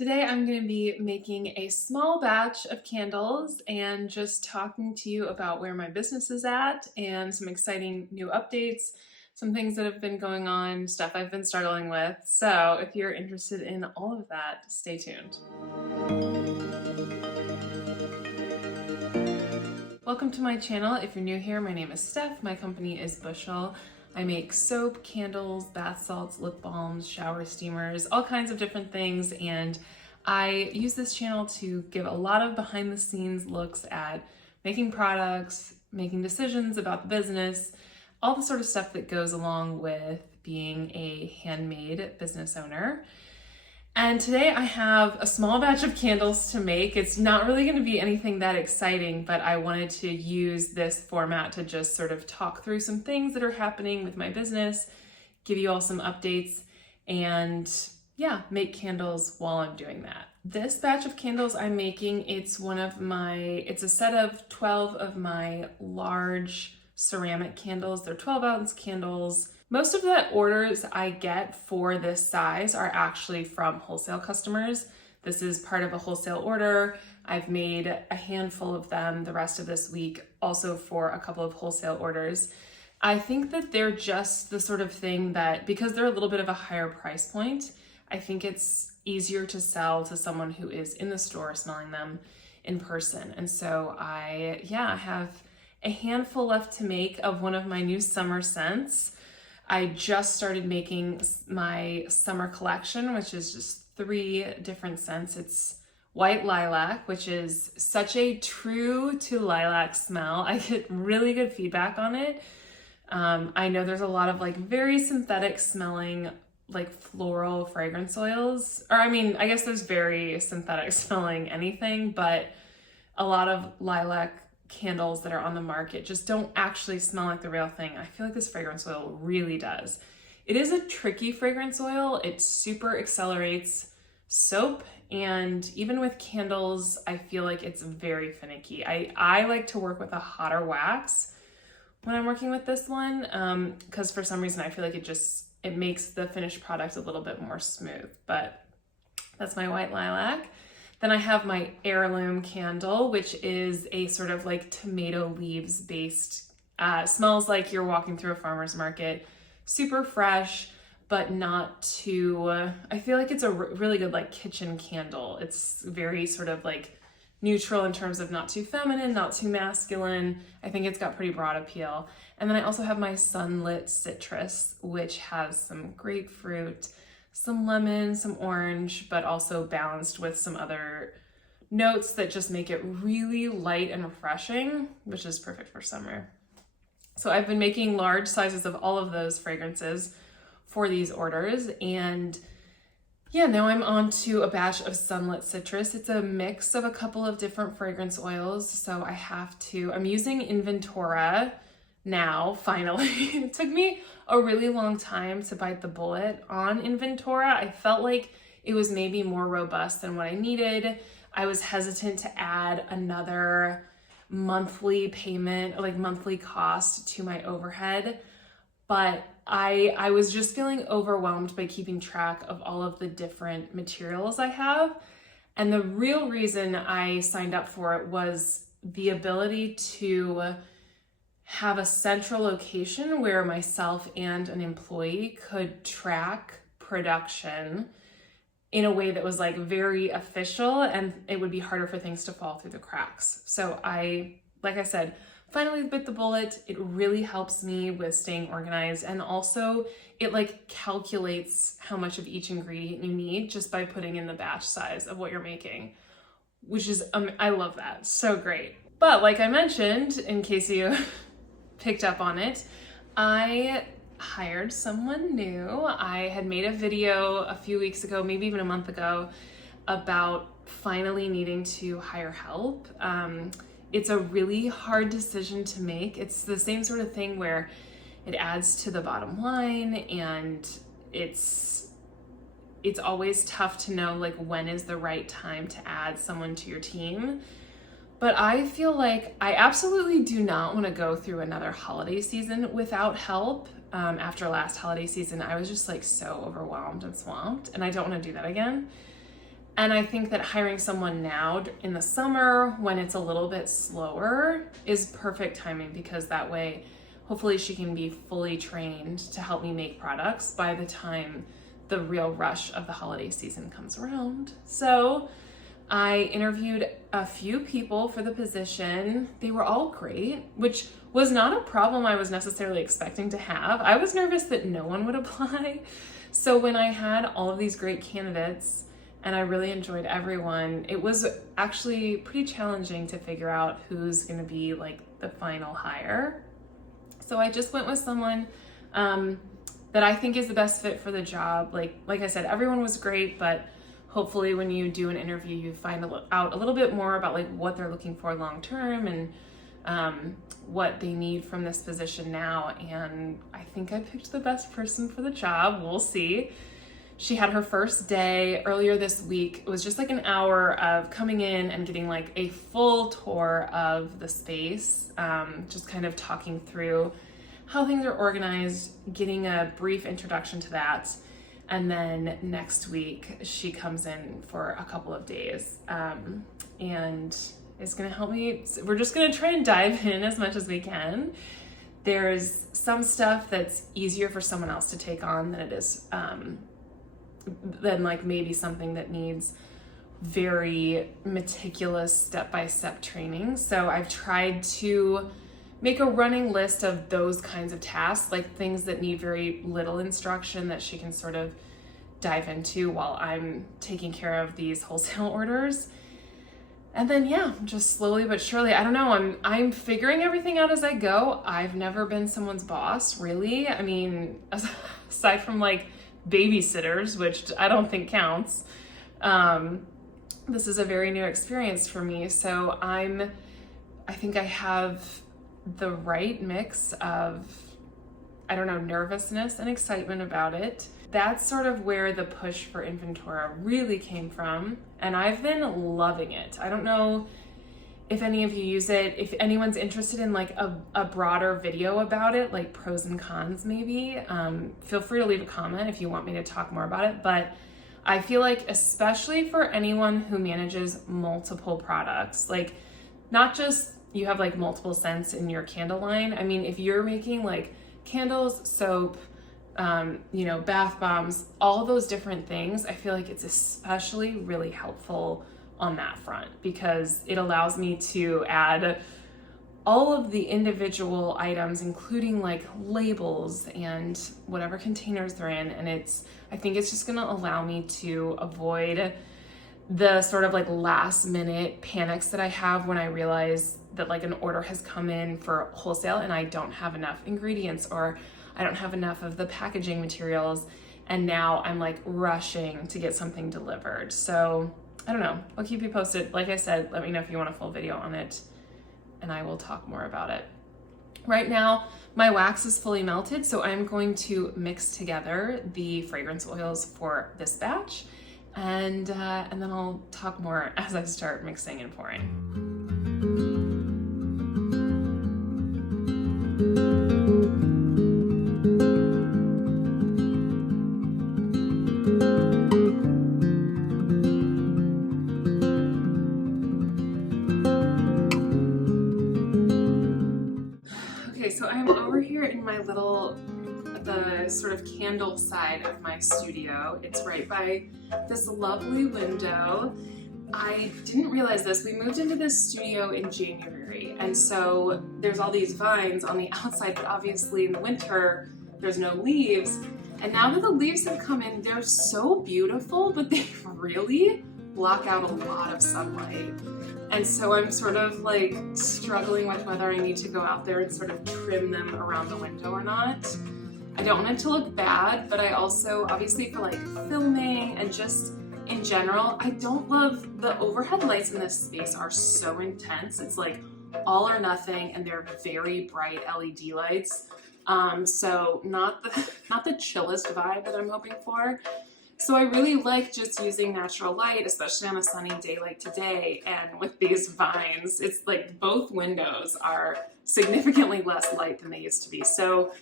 Today I'm going to be making a small batch of candles and just talking to you about where my business is at and some exciting new updates, some things that have been going on, stuff I've been struggling with. So if you're interested in all of that, stay tuned. Welcome to my channel. If you're new here, my name is Steph. My company is Bushyl. I make soap, candles, bath salts, lip balms, shower steamers, all kinds of different things, and I use this channel to give a lot of behind the scenes looks at making products, making decisions about the business, all the sort of stuff that goes along with being a handmade business owner. And today I have a small batch of candles to make. It's not really going to be anything that exciting, but I wanted to use this format to just sort of talk through some things that are happening with my business, give you all some updates, and yeah, make candles while I'm doing that. This batch of candles I'm making, it's a set of 12 of my large ceramic candles. They're 12-ounce candles. Most of the orders I get for this size are actually from wholesale customers. This is part of a wholesale order. I've made a handful of them the rest of this week, also for a couple of wholesale orders. I think that they're just the sort of thing that, because they're a little bit of a higher price point, I think it's easier to sell to someone who is in the store smelling them in person. And so I have a handful left to make of one of my new summer scents. I just started making my summer collection, which is just 3 different scents. It's white lilac, which is such a true to lilac smell. I get really good feedback on it. I know there's a lot of very synthetic smelling floral fragrance oils, or I guess there's very synthetic smelling anything, but a lot of lilac candles that are on the market just don't actually smell like the real thing. I feel like this fragrance oil really does. It is a tricky fragrance oil. It super accelerates soap, and even with candles, I feel like it's very finicky. I like to work with a hotter wax when I'm working with this one, because for some reason I feel like it makes the finished product a little bit more smooth. But that's my white lilac. Then I have my heirloom candle, which is a sort of tomato leaves based, smells like you're walking through a farmer's market, super fresh, but not too, I feel like it's a really good kitchen candle. It's very sort of neutral in terms of not too feminine, not too masculine. I think it's got pretty broad appeal. And then I also have my sunlit citrus, which has some grapefruit, some lemon, some orange, but also balanced with some other notes that just make it really light and refreshing, which is perfect for summer. So I've been making large sizes of all of those fragrances for these orders, and yeah, now I'm on to a batch of sunlit citrus. It's a mix of a couple of different fragrance oils, so I'm using Inventora now, finally. It took me a really long time to bite the bullet on Inventora. I felt like it was maybe more robust than what I needed. I was hesitant to add another monthly payment, monthly cost to my overhead, but I was just feeling overwhelmed by keeping track of all of the different materials I have. And the real reason I signed up for it was the ability to have a central location where myself and an employee could track production in a way that was very official, and it would be harder for things to fall through the cracks. So like I said, finally bit the bullet. It really helps me with staying organized, and also it calculates how much of each ingredient you need just by putting in the batch size of what you're making, which is, I love that. So great. But like I mentioned, in case you picked up on it, I hired someone new. I had made a video a few weeks ago, maybe even a month ago, about finally needing to hire help. It's a really hard decision to make. It's the same sort of thing where it adds to the bottom line, and it's always tough to know when is the right time to add someone to your team. But I feel like I absolutely do not want to go through another holiday season without help. After last holiday season, I was just so overwhelmed and swamped, and I don't want to do that again. And I think that hiring someone now in the summer when it's a little bit slower is perfect timing, because that way, hopefully she can be fully trained to help me make products by the time the real rush of the holiday season comes around. So I interviewed a few people for the position. They were all great, which was not a problem I was necessarily expecting to have. I was nervous that no one would apply. So when I had all of these great candidates and I really enjoyed everyone, it was actually pretty challenging to figure out who's gonna be like the final hire. So I just went with someone that I think is the best fit for the job. Like I said, everyone was great, but hopefully when you do an interview, you find out a little bit more about like what they're looking for long term and what they need from this position now. And I think I picked the best person for the job. We'll see. She had her first day earlier this week. It was just like an hour of coming in and getting like a full tour of the space, just kind of talking through how things are organized, getting a brief introduction to that. And then next week, she comes in for a couple of days and is gonna help me. We're just gonna try and dive in as much as we can. There's some stuff that's easier for someone else to take on than it is, than like maybe something that needs very meticulous step-by-step training. So I've tried to make a running list of those kinds of tasks, like things that need very little instruction that she can sort of dive into while I'm taking care of these wholesale orders. And then, yeah, just slowly but surely, I don't know, I'm figuring everything out as I go. I've never been someone's boss, really. I mean, aside from like babysitters, which I don't think counts, this is a very new experience for me. So I think I have the right mix of, I don't know, nervousness and excitement about it. That's sort of where the push for Inventora really came from, and I've been loving it. I don't know if any of you use it, if anyone's interested in like a broader video about it, like pros and cons maybe, feel free to leave a comment if you want me to talk more about it. But I feel like especially for anyone who manages multiple products, like not just you have like multiple scents in your candle line. I mean, if you're making like candles, soap, bath bombs, all those different things, I feel like it's especially really helpful on that front, because it allows me to add all of the individual items, including like labels and whatever containers they're in. And I think it's just gonna allow me to avoid the sort of like last minute panics that I have when I realize that like an order has come in for wholesale and I don't have enough ingredients, or I don't have enough of the packaging materials, and now I'm like rushing to get something delivered. So I don't know, I'll keep you posted. Like I said, let me know if you want a full video on it and I will talk more about it. Right now, my wax is fully melted, so I'm going to mix together the fragrance oils for this batch, and then I'll talk more as I start mixing and pouring. So I'm over here in my the sort of candle side of my studio. It's right by this lovely window. I didn't realize this. We moved into this studio in January, and so there's all these vines on the outside, but obviously in the winter there's no leaves. And now that the leaves have come in, they're so beautiful, but they really block out a lot of sunlight. And so I'm sort of like struggling with whether I need to go out there and sort of trim them around the window or not. I don't want it to look bad, but I also, obviously for like filming and just in general, I don't love the overhead lights in this space are so intense. It's like all or nothing, and they're very bright LED lights. So not the chillest vibe that I'm hoping for. So I really like just using natural light, especially on a sunny day like today. And with these vines, it's like both windows are significantly less light than they used to be. So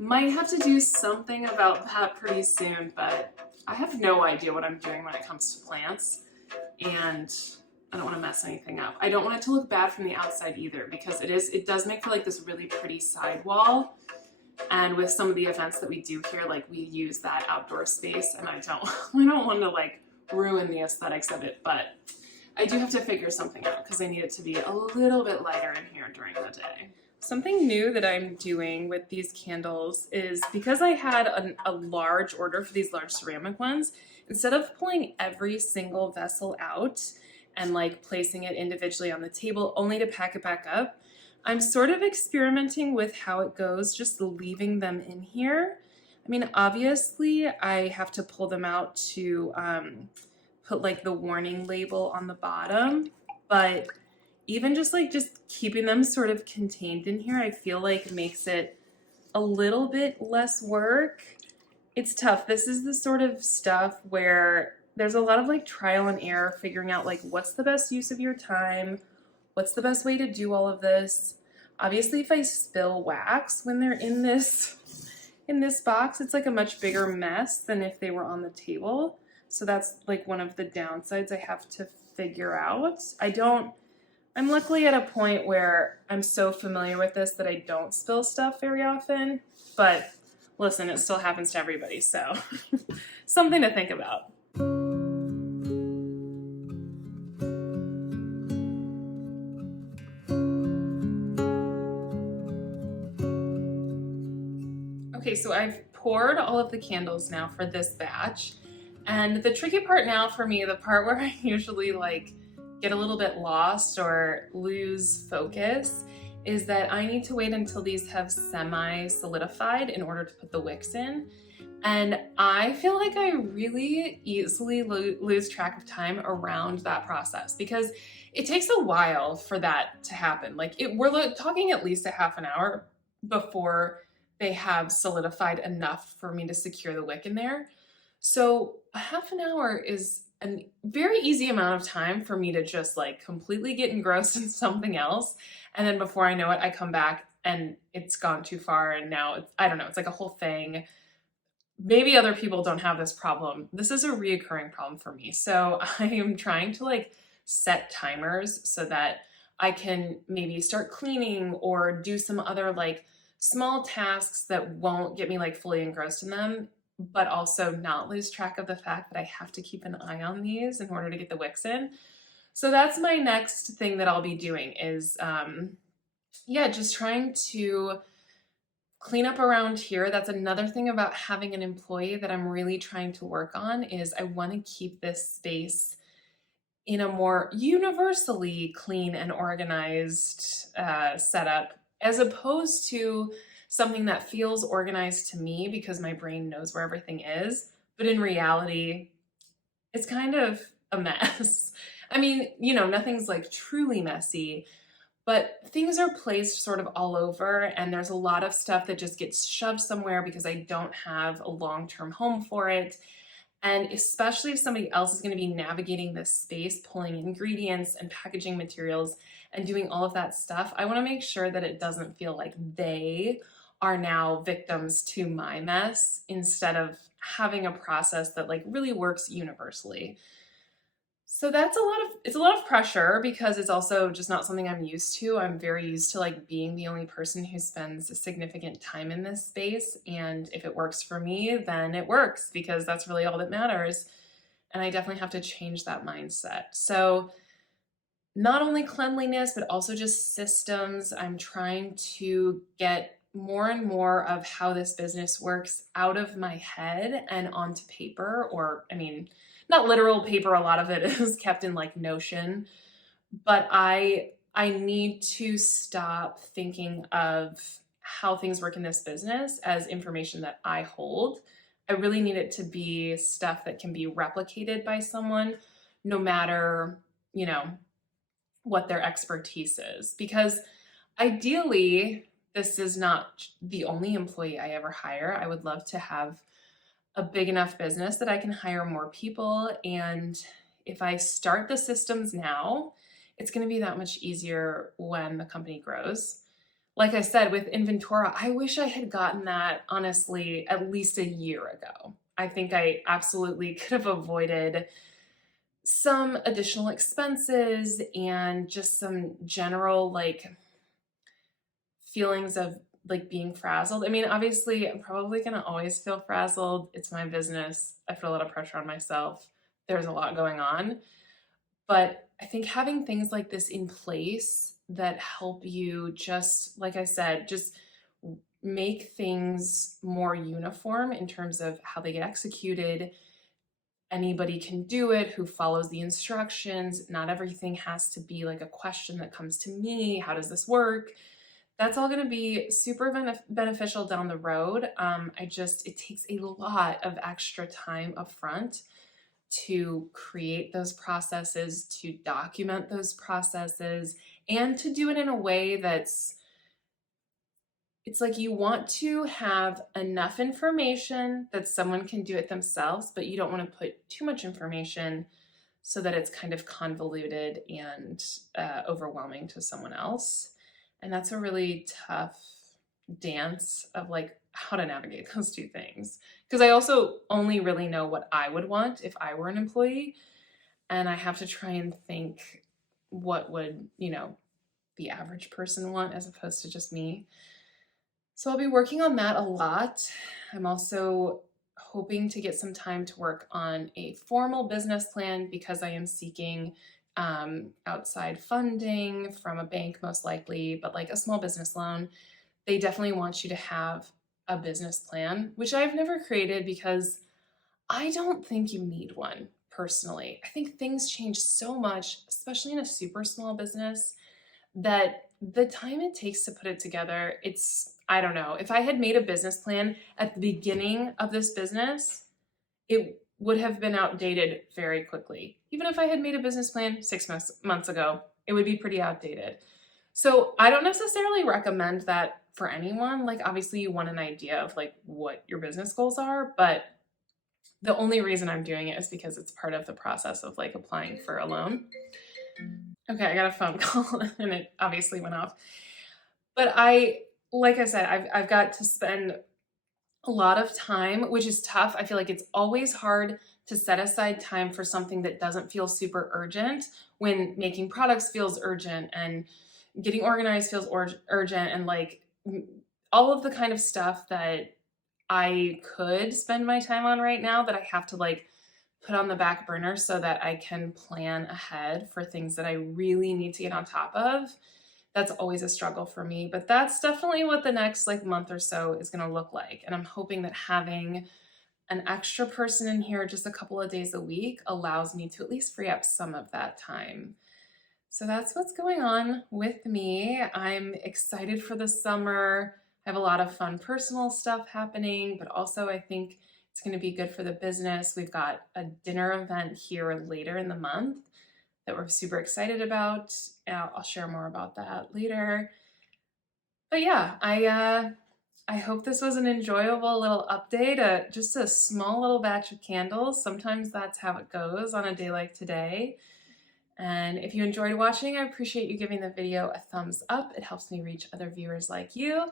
might have to do something about that pretty soon, but I have no idea what I'm doing when it comes to plants. and I don't want to mess anything up. I don't want it to look bad from the outside either, because it does make for like this really pretty side wall. And with some of the events that we do here, like we use that outdoor space, and I don't want to like ruin the aesthetics of it, but I do have to figure something out because I need it to be a little bit lighter in here during the day. Something new that I'm doing with these candles is, because I had a large order for these large ceramic ones, instead of pulling every single vessel out and like placing it individually on the table only to pack it back up, I'm sort of experimenting with how it goes, just leaving them in here. I mean, obviously I have to pull them out to put like the warning label on the bottom, but even just keeping them sort of contained in here, I feel like makes it a little bit less work. It's tough. This is the sort of stuff where there's a lot of like trial and error, figuring out like what's the best use of your time, what's the best way to do all of this. Obviously, if I spill wax when they're in this box, it's like a much bigger mess than if they were on the table. So that's like one of the downsides I have to figure out. I'm luckily at a point where I'm so familiar with this that I don't spill stuff very often, but listen, it still happens to everybody, so something to think about. Okay, so I've poured all of the candles now for this batch, and the tricky part now for me, the part where I usually like get a little bit lost or lose focus, is that I need to wait until these have semi-solidified in order to put the wicks in. And I feel like I really easily lose track of time around that process, because it takes a while for that to happen. Like we're talking at least a half an hour before they have solidified enough for me to secure the wick in there. So a half an hour is a very easy amount of time for me to just like completely get engrossed in something else. And then before I know it, I come back and it's gone too far. And now I don't know, it's like a whole thing. Maybe other people don't have this problem. This is a reoccurring problem for me. So I am trying to like set timers so that I can maybe start cleaning or do some other like small tasks that won't get me like fully engrossed in them, but also not lose track of the fact that I have to keep an eye on these in order to get the wicks in. So that's my next thing that I'll be doing is, just trying to clean up around here. That's another thing about having an employee that I'm really trying to work on, is I want to keep this space in a more universally clean and organized setup, as opposed to something that feels organized to me because my brain knows where everything is, but in reality, it's kind of a mess. I mean, nothing's like truly messy, but things are placed sort of all over, and there's a lot of stuff that just gets shoved somewhere because I don't have a long-term home for it. And especially if somebody else is going to be navigating this space, pulling ingredients and packaging materials and doing all of that stuff, I want to make sure that it doesn't feel like they are now victims to my mess, instead of having a process that like really works universally. So it's a lot of pressure, because it's also just not something I'm used to. I'm very used to like being the only person who spends a significant time in this space. And if it works for me, then it works, because that's really all that matters. And I definitely have to change that mindset. So not only cleanliness, but also just systems. I'm trying to get more and more of how this business works out of my head and onto paper, or I mean, not literal paper. A lot of it is kept in like Notion, but I need to stop thinking of how things work in this business as information that I hold. I really need it to be stuff that can be replicated by someone, no matter, what their expertise is. Because ideally, this is not the only employee I ever hire. I would love to have a big enough business that I can hire more people. And if I start the systems now, it's going to be that much easier when the company grows. Like I said, with Inventora, I wish I had gotten that, honestly, at least a year ago. I think I absolutely could have avoided some additional expenses and just some general like feelings of like being frazzled. I mean, obviously, I'm probably gonna always feel frazzled. It's my business. I feel a lot of pressure on myself. There's a lot going on. But I think having things like this in place that help you just, like I said, just make things more uniform in terms of how they get executed. Anybody can do it who follows the instructions. Not everything has to be like a question that comes to me. How does this work? That's all going to be super beneficial down the road. It takes a lot of extra time up front to create those processes, to document those processes, and to do it in a way it's like you want to have enough information that someone can do it themselves, but you don't want to put too much information so that it's kind of convoluted and overwhelming to someone else. And that's a really tough dance of like how to navigate those two things. Because I also only really know what I would want if I were an employee. And I have to try and think what would, the average person want as opposed to just me. So I'll be working on that a lot. I'm also hoping to get some time to work on a formal business plan because I am seeking outside funding from a bank most likely, but like a small business loan. They definitely want you to have a business plan, which I've never created because I don't think you need one personally. I think things change so much, especially in a super small business, that the time it takes to put it together, I don't know. If I had made a business plan at the beginning of this business, it would have been outdated very quickly. Even if I had made a business plan 6 months ago, it would be pretty outdated. So I don't necessarily recommend that for anyone. Like obviously you want an idea of like what your business goals are, but the only reason I'm doing it is because it's part of the process of like applying for a loan. Okay, I got a phone call and it obviously went off. But like I said, I've got to spend a lot of time, which is tough. I feel like it's always hard to set aside time for something that doesn't feel super urgent when making products feels urgent and getting organized feels urgent and like all of the kind of stuff that I could spend my time on right now that I have to like put on the back burner so that I can plan ahead for things that I really need to get on top of. That's always a struggle for me, but that's definitely what the next like month or so is going to look like. And I'm hoping that having an extra person in here just a couple of days a week allows me to at least free up some of that time. So that's what's going on with me. I'm excited for the summer. I have a lot of fun personal stuff happening, but also I think it's going to be good for the business. We've got a dinner event here later in the month that we're super excited about. I'll share more about that later. But yeah, I hope this was an enjoyable little update, just a small little batch of candles. Sometimes that's how it goes on a day like today. And if you enjoyed watching, I appreciate you giving the video a thumbs up. It helps me reach other viewers like you.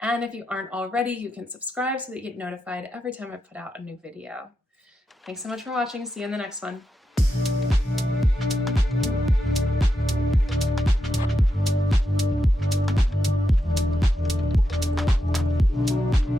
And if you aren't already, you can subscribe so that you get notified every time I put out a new video. Thanks so much for watching. See you in the next one.